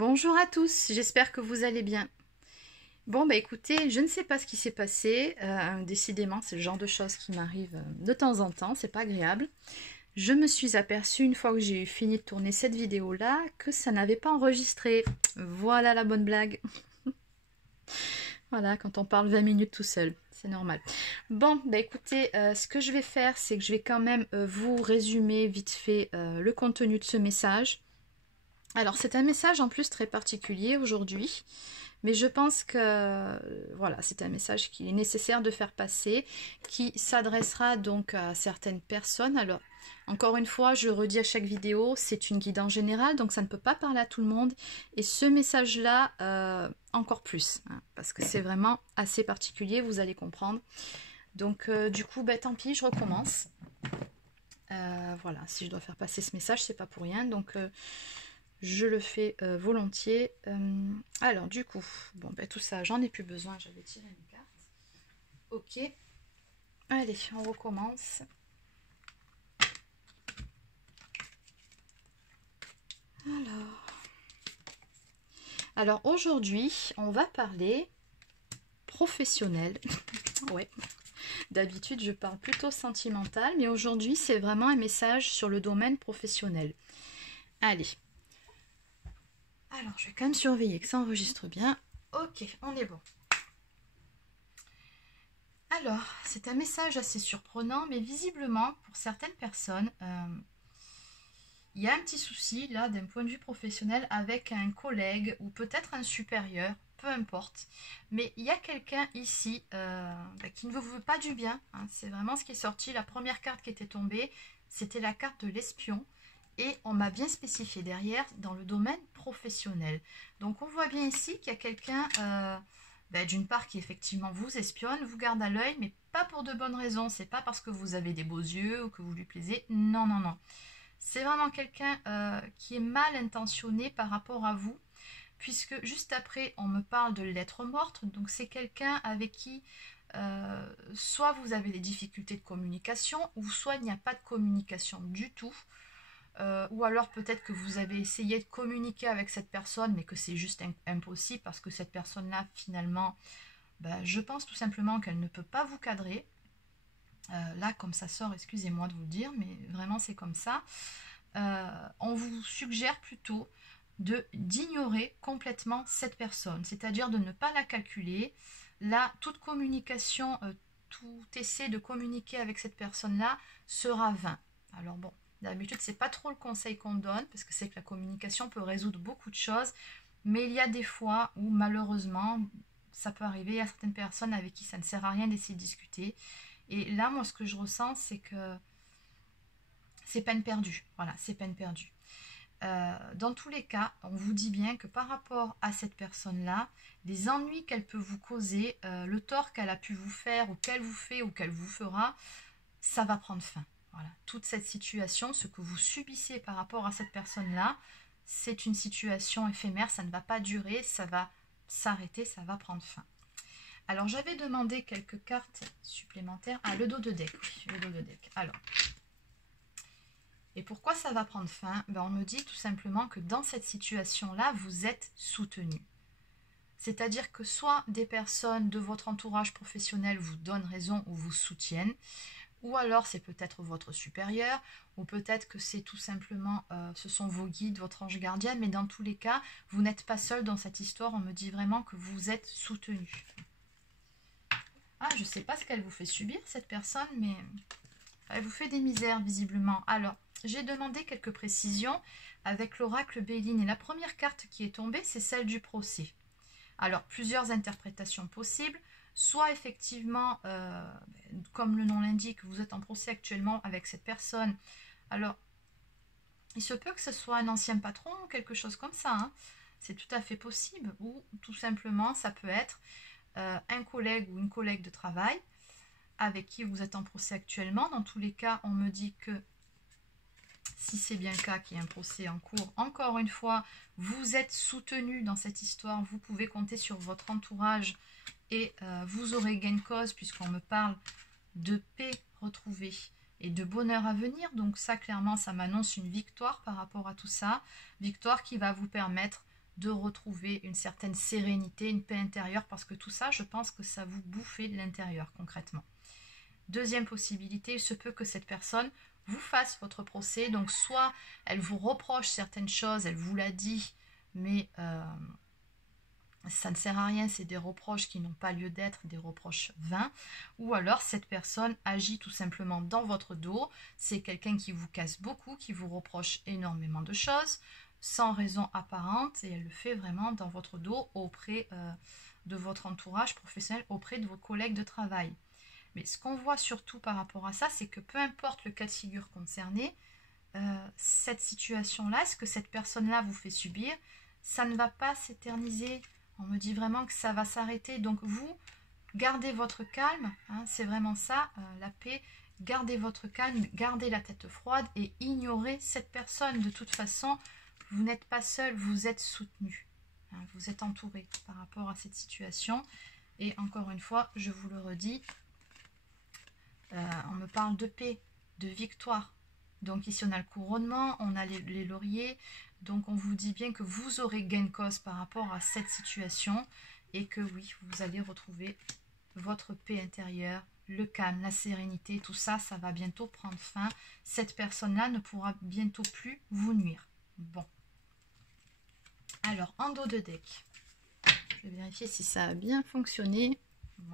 Bonjour à tous, j'espère que vous allez bien. Bon, bah écoutez, je ne sais pas ce qui s'est passé. Décidément, c'est le genre de choses qui m'arrive de temps en temps, c'est pas agréable. Je me suis aperçue une fois que j'ai eu fini de tourner cette vidéo-là que ça n'avait pas enregistré. Voilà la bonne blague. Voilà, quand on parle 20 minutes tout seul, c'est normal. Bon, bah écoutez, ce que je vais faire, c'est que je vais quand même vous résumer vite fait le contenu de ce message. Alors, c'est un message en plus très particulier aujourd'hui. Mais je pense que voilà, c'est un message qu'il est nécessaire de faire passer, qui s'adressera donc à certaines personnes. Alors, encore une fois, je redis à chaque vidéo, c'est une guidance générale, donc ça ne peut pas parler à tout le monde. Et ce message-là, encore plus, hein, parce que c'est vraiment assez particulier, vous allez comprendre. Donc, du coup, bah, tant pis, je recommence. Voilà, si je dois faire passer ce message, c'est pas pour rien. Donc, je le fais volontiers. Alors du coup, bon ben tout ça, j'en ai plus besoin, j'avais tiré mes cartes. Ok, allez, on recommence. Alors aujourd'hui, on va parler professionnel. Ouais, d'habitude je parle plutôt sentimental, mais aujourd'hui c'est vraiment un message sur le domaine professionnel. Allez. Alors, je vais quand même surveiller que ça enregistre bien. Ok, on est bon. Alors, c'est un message assez surprenant, mais visiblement, pour certaines personnes, il y a un petit souci, là, d'un point de vue professionnel, avec un collègue ou peut-être un supérieur, peu importe. Mais il y a quelqu'un ici qui ne vous veut pas du bien, hein. C'est vraiment ce qui est sorti. La première carte qui était tombée, c'était la carte de l'espion. Et on m'a bien spécifié derrière dans le domaine professionnel. Donc on voit bien ici qu'il y a quelqu'un, d'une part qui effectivement vous espionne, vous garde à l'œil, mais pas pour de bonnes raisons. C'est pas parce que vous avez des beaux yeux ou que vous lui plaisez. Non, non, non. C'est vraiment quelqu'un qui est mal intentionné par rapport à vous, puisque juste après on me parle de lettre morte. Donc c'est quelqu'un avec qui soit vous avez des difficultés de communication, ou soit il n'y a pas de communication du tout. Ou alors peut-être que vous avez essayé de communiquer avec cette personne, mais que c'est juste impossible parce que cette personne-là, finalement, je pense tout simplement qu'elle ne peut pas vous cadrer. Là, comme ça sort, excusez-moi de vous le dire, mais vraiment c'est comme ça. On vous suggère plutôt d'ignorer complètement cette personne, c'est-à-dire de ne pas la calculer. Là, toute communication, tout essai de communiquer avec cette personne-là sera vain. Alors bon, d'habitude, c'est pas trop le conseil qu'on donne, parce que c'est que la communication peut résoudre beaucoup de choses, mais il y a des fois où malheureusement, ça peut arriver, il y a certaines personnes avec qui ça ne sert à rien d'essayer de discuter. Et là, moi, ce que je ressens, c'est que c'est peine perdue. Voilà, c'est peine perdue. Dans tous les cas, on vous dit bien que par rapport à cette personne-là, les ennuis qu'elle peut vous causer, le tort qu'elle a pu vous faire, ou qu'elle vous fait, ou qu'elle vous fera, ça va prendre fin. Voilà. Toute cette situation, ce que vous subissez par rapport à cette personne-là, c'est une situation éphémère, ça ne va pas durer, ça va s'arrêter, ça va prendre fin. Alors, j'avais demandé quelques cartes supplémentaires. Ah, le dos de deck, oui, le dos de deck. Alors, et pourquoi ça va prendre fin? On me dit tout simplement que dans cette situation-là, vous êtes soutenu. C'est-à-dire que soit des personnes de votre entourage professionnel vous donnent raison ou vous soutiennent, ou alors c'est peut-être votre supérieur, ou peut-être que c'est tout simplement, ce sont vos guides, votre ange gardien, mais dans tous les cas, vous n'êtes pas seul dans cette histoire, on me dit vraiment que vous êtes soutenu. Ah, je ne sais pas ce qu'elle vous fait subir, cette personne, mais elle vous fait des misères, visiblement. Alors, j'ai demandé quelques précisions avec l'oracle Béline, et la première carte qui est tombée, c'est celle du procès. Alors, plusieurs interprétations possibles. Soit effectivement, comme le nom l'indique, vous êtes en procès actuellement avec cette personne. Alors, il se peut que ce soit un ancien patron ou quelque chose comme ça, hein. C'est tout à fait possible. Ou tout simplement, ça peut être un collègue ou une collègue de travail avec qui vous êtes en procès actuellement. Dans tous les cas, on me dit que si c'est bien le cas qu'il y a un procès en cours, encore une fois, vous êtes soutenu dans cette histoire. Vous pouvez compter sur votre entourage et vous aurez gain de cause, puisqu'on me parle de paix retrouvée et de bonheur à venir. Donc ça, clairement, ça m'annonce une victoire par rapport à tout ça. Victoire qui va vous permettre de retrouver une certaine sérénité, une paix intérieure, parce que tout ça, je pense que ça vous bouffait de l'intérieur concrètement. Deuxième possibilité, il se peut que cette personne vous fasse votre procès, donc soit elle vous reproche certaines choses, elle vous l'a dit, mais ça ne sert à rien, c'est des reproches qui n'ont pas lieu d'être, des reproches vains, ou alors cette personne agit tout simplement dans votre dos, c'est quelqu'un qui vous casse beaucoup, qui vous reproche énormément de choses, sans raison apparente, et elle le fait vraiment dans votre dos, auprès de votre entourage professionnel, auprès de vos collègues de travail. Mais ce qu'on voit surtout par rapport à ça, c'est que peu importe le cas de figure concerné, cette situation-là, ce que cette personne-là vous fait subir, ça ne va pas s'éterniser. On me dit vraiment que ça va s'arrêter. Donc vous, gardez votre calme, hein, c'est vraiment ça, la paix. Gardez votre calme, gardez la tête froide et ignorez cette personne. De toute façon, vous n'êtes pas seul, vous êtes soutenu. Hein, vous êtes entouré par rapport à cette situation. Et encore une fois, je vous le redis, on me parle de paix, de victoire. Donc ici on a le couronnement, on a les lauriers. Donc on vous dit bien que vous aurez gain de cause par rapport à cette situation. Et que oui, vous allez retrouver votre paix intérieure, le calme, la sérénité. Tout ça, ça va bientôt prendre fin. Cette personne-là ne pourra bientôt plus vous nuire. Bon. Alors, en dos de deck, je vais vérifier si ça a bien fonctionné.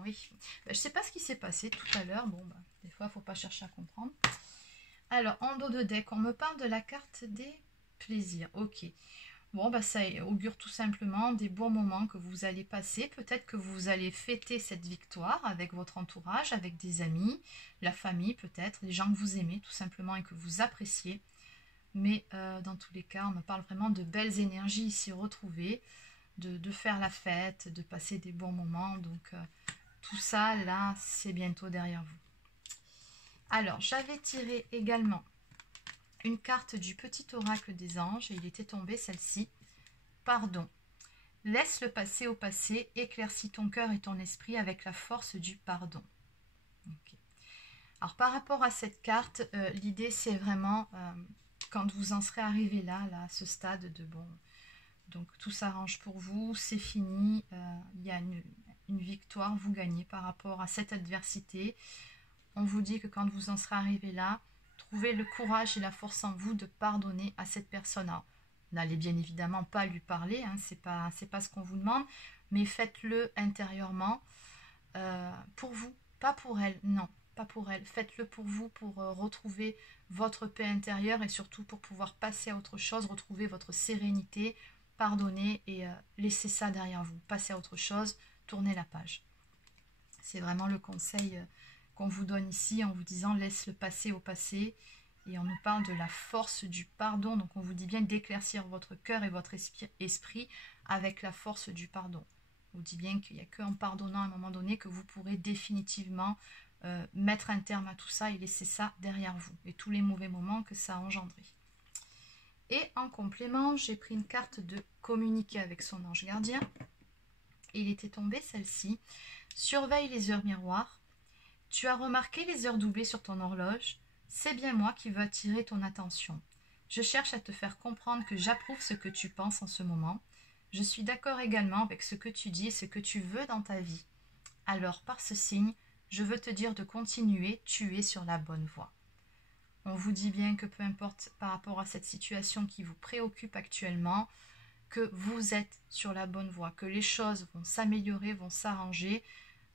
Oui, je ne sais pas ce qui s'est passé tout à l'heure. Bon, des fois, il ne faut pas chercher à comprendre. Alors, en dos de deck, on me parle de la carte des plaisirs. Ok. Bon, ça augure tout simplement des bons moments que vous allez passer. Peut-être que vous allez fêter cette victoire avec votre entourage, avec des amis, la famille peut-être, les gens que vous aimez tout simplement et que vous appréciez. Mais dans tous les cas, on me parle vraiment de belles énergies ici retrouvées, de faire la fête, de passer des bons moments. Donc, tout ça, là, c'est bientôt derrière vous. Alors, j'avais tiré également une carte du petit oracle des anges et il était tombé celle-ci. Pardon. Laisse le passé au passé, éclaircis ton cœur et ton esprit avec la force du pardon. Okay. Alors, par rapport à cette carte, l'idée, c'est vraiment, quand vous en serez arrivé là, à ce stade de bon, donc tout s'arrange pour vous, c'est fini, il y a une victoire, vous gagnez par rapport à cette adversité. On vous dit que quand vous en serez arrivé là, trouvez le courage et la force en vous de pardonner à cette personne. N'allez bien évidemment pas lui parler, hein, c'est pas ce qu'on vous demande, mais faites-le intérieurement pour vous, pas pour elle, non, pas pour elle. Faites-le pour vous, pour retrouver votre paix intérieure et surtout pour pouvoir passer à autre chose, retrouver votre sérénité, pardonner et laisser ça derrière vous. Passez à autre chose, tournez la page. C'est vraiment le conseil qu'on vous donne ici en vous disant laisse le passé au passé. Et on nous parle de la force du pardon. Donc on vous dit bien d'éclaircir votre cœur et votre esprit avec la force du pardon. On vous dit bien qu'il n'y a qu'en pardonnant à un moment donné que vous pourrez définitivement mettre un terme à tout ça et laisser ça derrière vous. Et tous les mauvais moments que ça a engendré. Et en complément, j'ai pris une carte de communiquer avec son ange gardien. Et il était tombé celle-ci. Surveille les heures miroirs. Tu as remarqué les heures doublées sur ton horloge? C'est bien moi qui veux attirer ton attention. Je cherche à te faire comprendre que j'approuve ce que tu penses en ce moment. Je suis d'accord également avec ce que tu dis et ce que tu veux dans ta vie. Alors, par ce signe, je veux te dire de continuer, tu es sur la bonne voie. On vous dit bien que peu importe par rapport à cette situation qui vous préoccupe actuellement, que vous êtes sur la bonne voie, que les choses vont s'améliorer, vont s'arranger.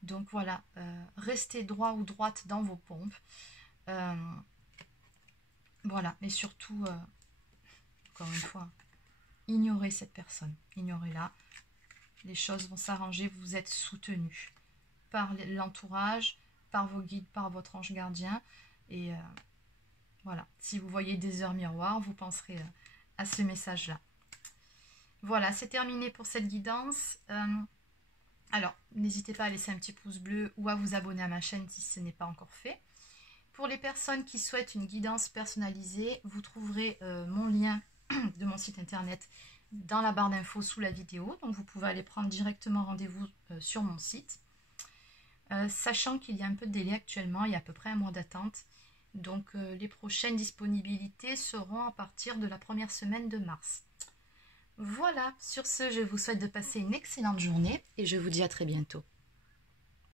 Donc voilà, restez droit ou droite dans vos pompes. Voilà, mais surtout, encore une fois, ignorez cette personne, ignorez-la. Les choses vont s'arranger, vous êtes soutenu par l'entourage, par vos guides, par votre ange gardien. Et voilà, si vous voyez des heures miroirs, vous penserez à ce message-là. Voilà, c'est terminé pour cette guidance. Alors, n'hésitez pas à laisser un petit pouce bleu ou à vous abonner à ma chaîne si ce n'est pas encore fait. Pour les personnes qui souhaitent une guidance personnalisée, vous trouverez mon lien de mon site internet dans la barre d'infos sous la vidéo. Donc, vous pouvez aller prendre directement rendez-vous sur mon site. Sachant qu'il y a un peu de délai actuellement, il y a à peu près un mois d'attente. Donc, les prochaines disponibilités seront à partir de la première semaine de mars. Voilà, sur ce, je vous souhaite de passer une excellente journée et je vous dis à très bientôt.